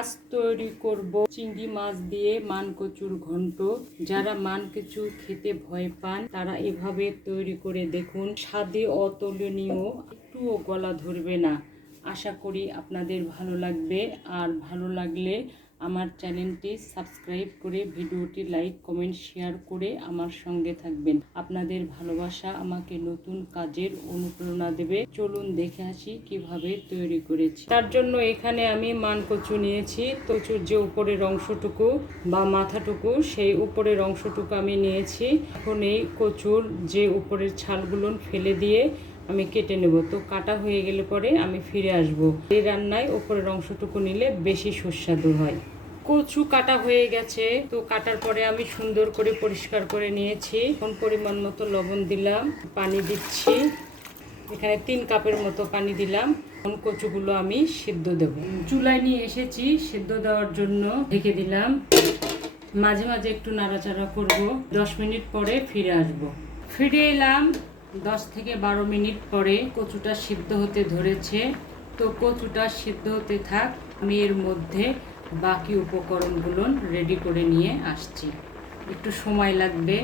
আজ তৈরি করব চিংড়ি মাছ দিয়ে মানকচুর ঘন্ট। যারা মানকচু খেতে ভয় পান, তারা এভাবে তৈরি করে দেখুন, স্বাদে অতুলনীয়। একটুও গলা ধরবে না। আশা করি আপনাদের ভালো লাগবে। আর ভালো লাগলে আমার চ্যানেলটি সাবস্ক্রাইব করে ভিডিওটি লাইক, কমেন্ট, শেয়ার করে আমার সঙ্গে থাকবেন। আপনাদের ভালোবাসা আমাকে নতুন কাজের অনুপ্রেরণা দেবে। চলুন দেখে আসি কীভাবে তৈরি করেছি। তার জন্য এখানে আমি মান কচু নিয়েছি। কচুর যে উপরের অংশটুকু বা মাথাটুকু, সেই উপরের অংশটুকু আমি নিয়েছি। এখন এই কচুর যে উপরের ছালগুলো ফেলে দিয়ে আমি কেটে নেব। তো কাটা হয়ে গেলে পরে আমি ফিরে আসব। এই রান্নায় ওপরের অংশটুকু নিলে বেশি সুস্বাদু হয়। কচু কাটা হয়ে গেছে। তো কাটার পরে আমি সুন্দর করে পরিষ্কার করে নিয়েছি। এখন পরিমাণ মতো লবণ দিলাম, পানি দিচ্ছি। এখানে তিন কাপের মতো পানি দিলাম। এখন কচুগুলো আমি সিদ্ধ দেব। চুলায় নিয়ে এসেছি সিদ্ধ দেওয়ার জন্য ঢেকে দিলাম। মাঝে মাঝে একটু নাড়াচাড়া করব। দশ মিনিট পরে ফিরে আসব। ফিরে এলাম। দশ থেকে বারো মিনিট পরে কচুটা সিদ্ধ হতে ধরেছে। তো কচুটা সিদ্ধ হতে থাক, আমি এর মধ্যে বাকি উপকরণগুলো রেডি করে নিয়ে আসছি। একটু সময় লাগবে।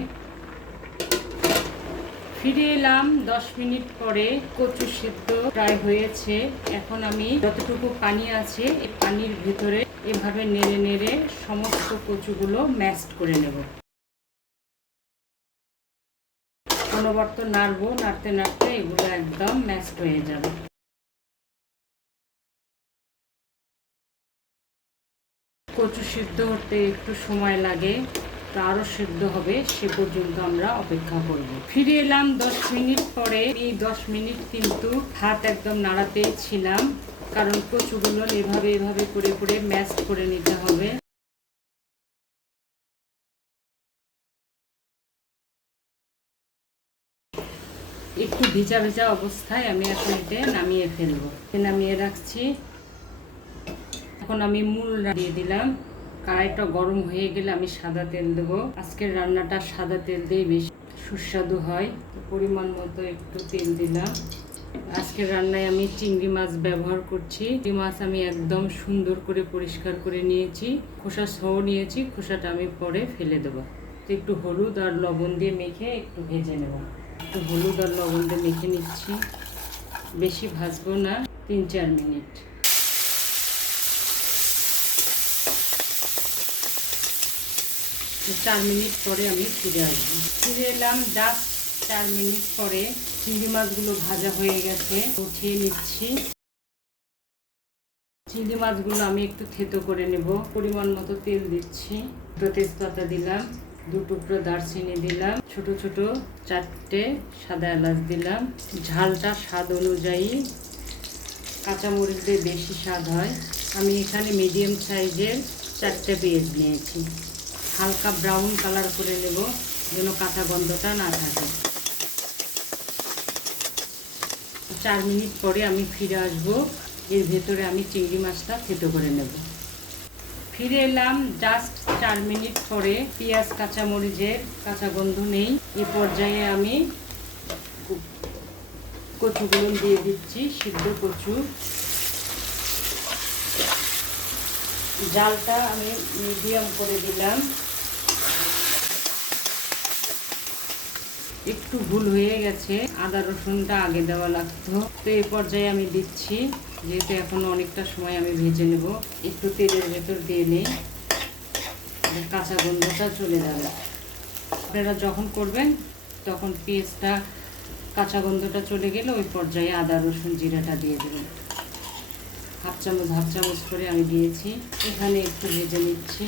ফিরে এলাম, দশ মিনিট পরে কচু সিদ্ধ প্রায় হয়েছে। এখন আমি যতটুকু পানি আছে, এই পানির ভিতরে এভাবে নেড়ে নেড়ে সমস্ত কচুগুলো ম্যাশড করে নেব। অনবর্ত নাড়বো, নাড়তে নাড়তে এগুলো একদম ম্যাশড হয়ে যাবে। কচু সিদ্ধ হতে একটু সময় লাগে আরও সিদ্ধ হবে, সে পর্যন্ত আমরা অপেক্ষা করব। ফিরে এলাম দশ মিনিট পরে, এই দশ মিনিট কিন্তু হাত একদম নাড়াতেই ছিলাম, কারণ কচুগুলো এভাবে এভাবে করে করে ম্যাশ করে নিতে হবে। একটু ভেজা ভিজা অবস্থায় আমি এখন এটা নামিয়ে ফেলব। নামিয়ে রাখছি। এখন আমি মূল দিয়ে দিলাম। কড়াইটা গরম হয়ে গেলে আমি সাদা তেল দেবো। আজকের রান্নাটা সাদা তেল দিয়ে বেশি সুস্বাদু হয়। পরিমাণ মতো একটু তেল দিলাম। আজকের রান্নায় আমি চিংড়ি মাছ ব্যবহার করছি। চিংড়ি মাছ আমি একদম সুন্দর করে পরিষ্কার করে নিয়েছি। খোসা সহ নিয়েছি। খোসাটা আমি পরে ফেলে দেবো। একটু হলুদ আর লবণ দিয়ে মেখে একটু ভেজে নেব। একটু হলুদ আর লবণ দিয়ে মেখে নিচ্ছি। বেশি ভাজবো না, তিন চার মিনিট। চার মিনিট পরে আমি ফিরে আসব। ফিরে এলাম জাস্ট চার মিনিট পরে। চিংড়ি মাছগুলো ভাজা হয়ে গেছে, উঠিয়ে নিচ্ছি। চিংড়ি মাছগুলো আমি একটু থেতো করে নেব। পরিমাণ মতো তেল দিচ্ছি। দুটো তেজপাতা দিলাম। দু টুকরো দারচিনি দিলাম, ছোট ছোট চারটে সাদা এলাচ দিলাম। ঝালটা স্বাদ অনুযায়ী কাঁচামরিচ দিয়ে বেশি স্বাদ হয়। আমি এখানে মিডিয়াম সাইজের চারটে পেঁয়াজ নিয়েছি। হালকা ব্রাউন কালার করে নেব, যেন কাঁচা গন্ধটা না থাকে। চার মিনিট পরে আমি ফিরে আসব, এর ভেতরে আমি চিংড়ি মাছটা থেতো করে নেব। ফিরে এলাম জাস্ট চার মিনিট পরে। পেঁয়াজ, কাঁচামরিচের কাঁচা গন্ধ নেই। এ পর্যায়ে আমি কচুগুলো দিয়ে দিচ্ছি, সিদ্ধ কচু। জালটা আমি মিডিয়াম করে দিলাম। একটু ভুল হয়ে গেছে। আদা, রসুনটা আগে দেওয়া লাগতো। তো এই পর্যায়ে আমি দিচ্ছি। যেহেতু এখন অনেকটা সময় আমি ভেজে নেব, একটু তেলের ভেতর দিয়ে নিই। কাঁচা গন্ধটা চলে যাবে। আপনারা যখন করবেন, তখন পেঁয়াজটা, কাঁচা গন্ধটা চলে গেলে ওই পর্যায়ে আদা, রসুন জিরাটা দিয়ে দেবেন। হাফ চামচ হাফ চামচ করে আমি দিয়েছি। এখানে একটু ভেজে নিচ্ছি।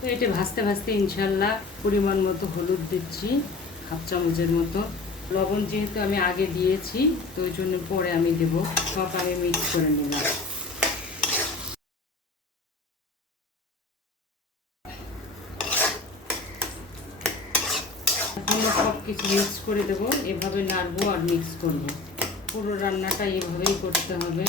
তো এটা ভাজতে ভাজতে ইনশাল্লাহ পরিমাণ মতো হলুদ দিচ্ছি, হাফ চামচের মতো। লবণ যেহেতু আমি আগে দিয়েছি, তো ওই জন্য পরে আমি দেব। সব আমি মিক্স করে নিলাম। সব কিছু মিক্স করে দেবো। এভাবে নাড়বো আর মিক্স করব। পুরো রান্নাটা এভাবেই করতে হবে।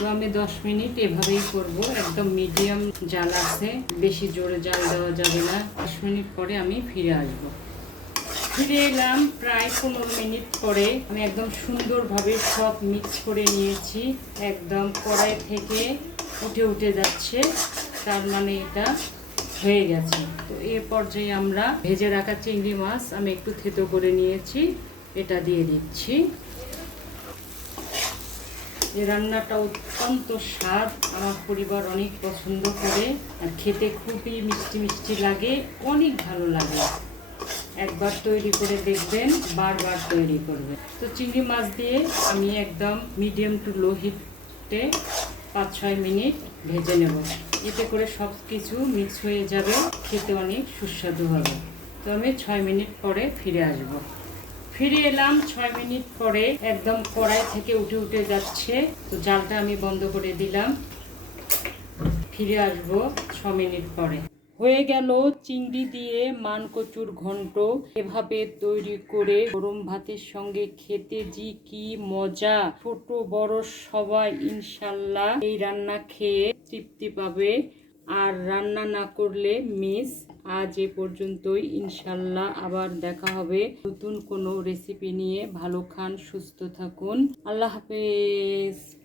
তো আমি দশ মিনিট এভাবেই করব, একদম মিডিয়াম জাল আছে, বেশি জোরে জাল দেওয়া যাবে না। দশ মিনিট পরে আমি ফিরে আসব। ফিরে এলাম প্রায় পনেরো মিনিট পরে। আমি একদম সুন্দরভাবে সব মিক্স করে নিয়েছি। একদম কড়াই থেকে উঠে উঠে যাচ্ছে। তার মানে এটা হয়ে গেছে। তো এ পর্যায়ে আমরা ভেজে রাখা চিংড়ি মাছ আমি একটু থেতো করে নিয়েছি। এটা দিয়ে দিচ্ছি। এই রান্নাটা অত্যন্ত স্বাদ, আমার পরিবার অনেক পছন্দ করে আর খেতে খুবই মিষ্টি মিষ্টি লাগে, অনেক ভালো লাগে। একবার তৈরি করে দেখবেন, বারবার তৈরি করবেন। তো চিংড়ি মাছ দিয়ে আমি একদম মিডিয়াম টু লো হিটে পাঁচ ছয় মিনিট ভেজে নেব। এতে করে সব কিছু মিক্স হয়ে যাবে, খেতে অনেক সুস্বাদু হবে। তো আমি ছয় মিনিট পরে ফিরে আসব। ফিরে এলাম, ছয় মিনিট পরে একদম কড়াই থেকে উঠে উঠে যাচ্ছে। তো জালটা আমি বন্ধ করে দিলাম। ফিরে আসব ছ মিনিট পরে। হয়ে গেল চিংড়ি দিয়ে মান কচুর ঘন্ট। এভাবে তৈরি করে গরম ভাতের সঙ্গে খেতে জি কি মজা। ছোট, বড় সবাই ইনশাল্লাহ এই রান্না খেয়ে তৃপ্তি পাবে। আর রান্না না করলে মিস আজ এ পর্যন্তই, ইনশাল্লাহ আবার দেখা হবে। নতুন কোনো রেসিপি নিয়ে ভালো খান, সুস্থ থাকুন। আল্লাহ হাফেজ।